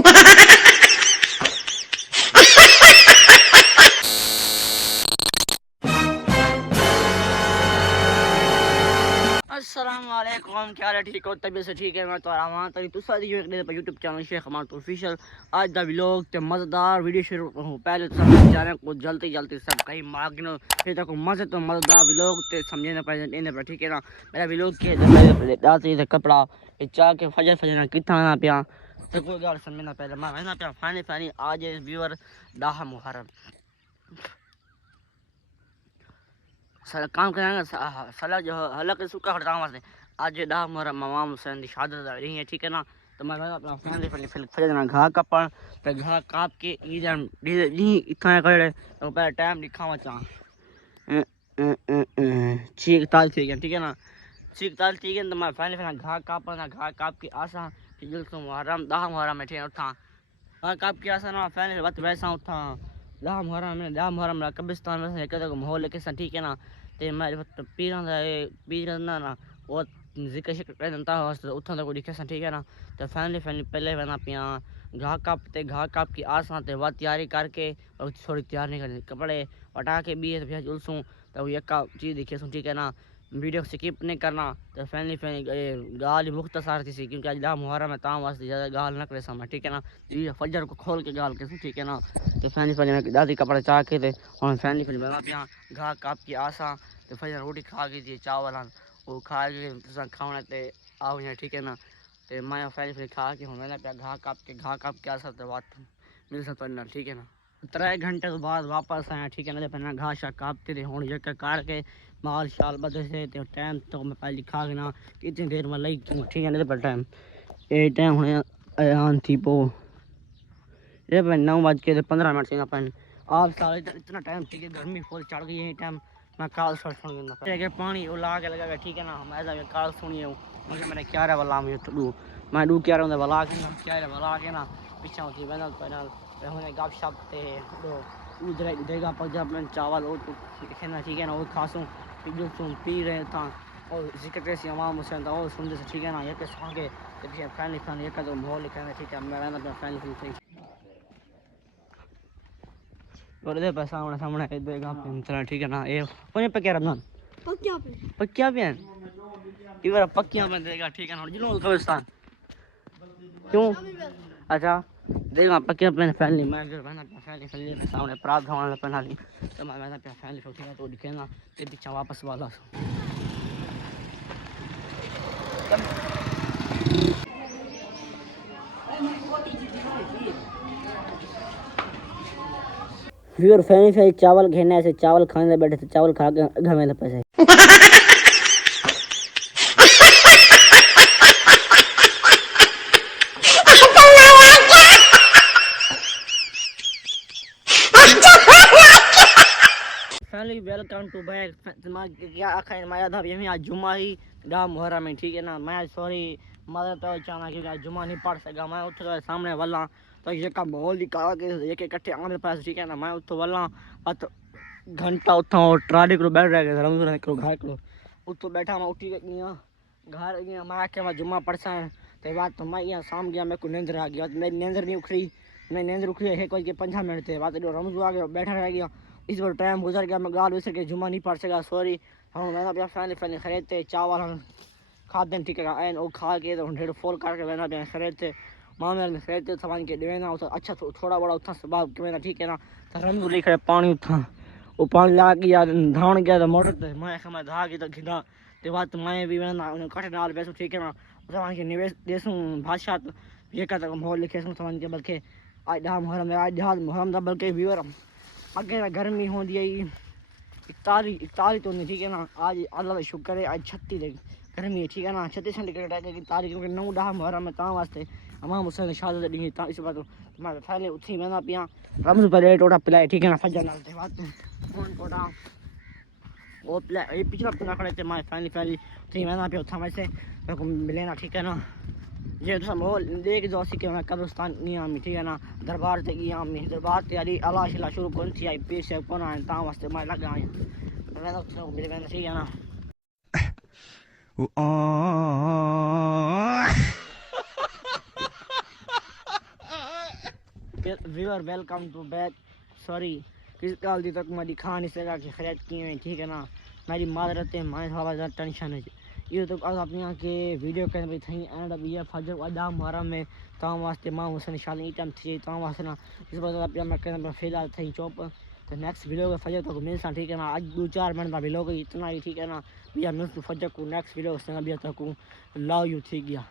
अस्सलामुअलैकुम, क्या हाल है? ठीक हो? तबीयत से ठीक है? मैं तो आराम हाँ। तभी तुसा दी यूट्यूब चैनल शेख अमान ऑफिशियल। आज दा व्लॉग ते मज़ेदार वीडियो शुरू हूँ। पहले तो सब चैनल को जल्दी जल्दी सब कहीं मांगनो फिर तक मज़े तो मज़ेदार व्लॉग ते समझे ना पाए इन्हें पर ठीक है ना। मेरा व्लॉग के पहले डालते थे कपड़ा चा के फजर फजर ना कितना ना पिया तो कोई गाल समझे ना पहले मैं ना पिया फानी फानी आज व्यूअर दाह मुहर्रम साला काम करेंगे साला जो हलक सुखा हड़ताम वास्ते आज डा मोरा मामा हुसैन दी शहादत रही है ठीक है ना। तो मैं अपना फैमिली फजर ना घा कपन तो घा काप के ई जन नी इतना करे तो पहले टाइम दिखावा चा चीक ताल ठीक है ठीक है ना। चीक ताल ठीक है तो मैं फैमिली घा कापन घा काप के आसा फिर तो मुहर्रम दाह मुहर्रम में ठे उठा घा काप के आसा ना फैमिली वत वैसा उठा दाह मुहर्रम में कब्रिस्तान में एक माहौल के ठीक है ना। ते मैं पीर ना वो जिक्र शिक्र कर देता है उतना तक दिखे ठीक है ना। तो फैमिली पहले बना पिया घा काप की आसा ते वह तैयारी करके और थोड़ी तैयार नहीं करनी कपड़े वटा के भी भैया जुलसूँ तो एक चीज़ दिखे ठीक है ना। वीडियो स्किप नहीं करना तो फैमिली गाल ही मुख्तसार थी क्योंकि आज ला मुहर्रम में ताम वास्ते ज़्यादा गाल न करे समय ठीक है ना। ये फजर को खोल के गाल के ठीक है ना। तो फैमिली में दादी कपड़े चाह के थे और फैमिली बना पिया घा काप की आसा तो फजर रोटी खा गई थी चावल वो खा के खाने ते आओ यहाँ ठीक है ना। तो मैं फैमिली खा के मैंने पिया घा काप के आसा तो बात मिल सकता ना ठीक है ना। 3 घंटे के बाद वापस आया ठीक है ना। जब मैंने घास कापते थे हूँ जगह काट के माल शाल बदे से तो टाइम तो मैं पहले खा के ना कितनी देर में लगी ठीक है ना। पर टाइम ये टाइम होने आन थी पो ये 9:15 से अपन आप साल इतना टाइम ठीक है गर्मी फुल चढ़ गई है टाइम मैं काल सुन पानी उला के लगा ठीक है ना। मैं काल सुनिए मुझे मैंने क्या रहा वाला मैं डू क्या रहा वाला के ना पीछा होती पैनल पैनल होने गप शप थे उधर देगा पर जब मैं चावल वो खेना ठीक है ना वो खासूँ पी रहे था और जिक्र कैसी अमाम हुसैन था वो सुनते से ठीक है ना। एक आगे फैमिली एक तो माहौल लिखा ठीक है मैं रहना फैमिली और इधर पर सामने देगा चला ठीक है ना। ये कोने पे क्या रहा पक्किया पे इधर पक्किया में देगा ठीक है ना। जिनो कब्रिस्तान क्यों अच्छा देखा पक्किया पे फैमिली मैं जो बना फैमिली में सामने प्राप्त होने पहना ली तो मैं फैमिली ठीक है तो दिखे ना ये पीछा वापस वाला व्यूअर फैमिली चावल घेने ऐसे चावल खाने बैठे थे चावल खा के घर में पैसे फैमिली वेलकम टू बैक क्या आखिर मैं था यही आज जुम्मा ही डा मुहर्रम में ठीक है ना। मैं सॉरी मदद तो चाहना क्योंकि आज जुम्मा नहीं पढ़ सका मैं उठ सामने वाला तो ये का माहौल दिखा के एक इकट्ठे आने पास ठीक है ना। मैं उठ वाला घंटा उठा और ट्राली को बैठ रह गया रमजूर करो घर करो उठ बैठा मैं उठी गया घर गया मैं आके मैं जुम्मा पढ़सा तो बात तो मैं यहाँ शाम गया मेरे को नींद आ गया मेरी नींद नहीं उखड़ी मैं नींद उखड़ी 1:15 थे बात रमजू आ गया बैठा रह गया इस बार टाइम गुजर गया मैं गाल विसर के जुम्मा नहीं पढ़ सका सॉरी। हाँ मैंने अपना फैमिली खरीदते चावल हम खाते ठीक है एन वो खा के तो ढेर फोल करके मैंने अपना खरीदते मामे में खरीदते सामान के देना अच्छा थोड़ा बड़ा उठा स्वभाव के मैंने ठीक है ना। तो रमजू लिख रहे पानी उठा वो पानी ला गया धान गया तो मोटर थे मैं धा गया तो घिना तो बात मैं भी मैं कटे डाल बैसूँ ठीक है ना। सामान के निवेश देसूँ भाषा ये कहता माहौल लिखे सामान के बल्कि आज डा मुहर्रम आज जहाज मुहर्रम था बल्कि व्यूअर अगे गर्मी होती है 41 तो नहीं ठीक है ना। आज अल्लाह का शुक्र है आज 36 गर्मी है ठीक है ना। 36 सेंटीग्रेड की तारीख क्योंकि 9 डा मुहर्रम में ता वास्ते अमाम हुसैन शहादत दी ता इस बात मैं पहले उठी मैंने पिया रमज पहले टोटा पिलाए ठीक है ना। फजर नाल थे बात फोन टोटा वो पिला ये पिछला पिला खड़े थे मैं फैमिली उठी मैंने पिया उठा वैसे मेरे को मिले ना ठीक है ना। ये तो माहौल देख जो सी के मैं कब्रिस्तान नहीं आमी ठीक है ना। दरबार से गई आमी दरबार तैयारी अला शिला शुरू कौन थी आई पेश है कौन आए ता वास्ते मैं लगा आया मैंने तो मेरे ठीक है ना। Viewer welcome to back. Sorry किस गाल दी तक मैं दिखा नहीं सका कि खैरियत की है, ठीक है ना। मेरी माजरत है, मैं थोड़ा ज़्यादा टेंशन है। ये तो आज अपनी यहाँ के वीडियो के अंदर थी एंड अभी ये फजर अदा मुहर्रम में तव्हां वास्ते मां हुसैन शाली ई टाइम थी तव्हां वास्ते ना इस बार आप मैं कहना फिलहाल थी चौप। तो नेक्स्ट वीडियो में फजर तक मिल सा, ठीक है ना। आज 2-4 मिनट का वीडियो इतना ही, ठीक है ना। भैया मिल फजर को नेक्स्ट वीडियो से अभी तक लव यू, ठीक है।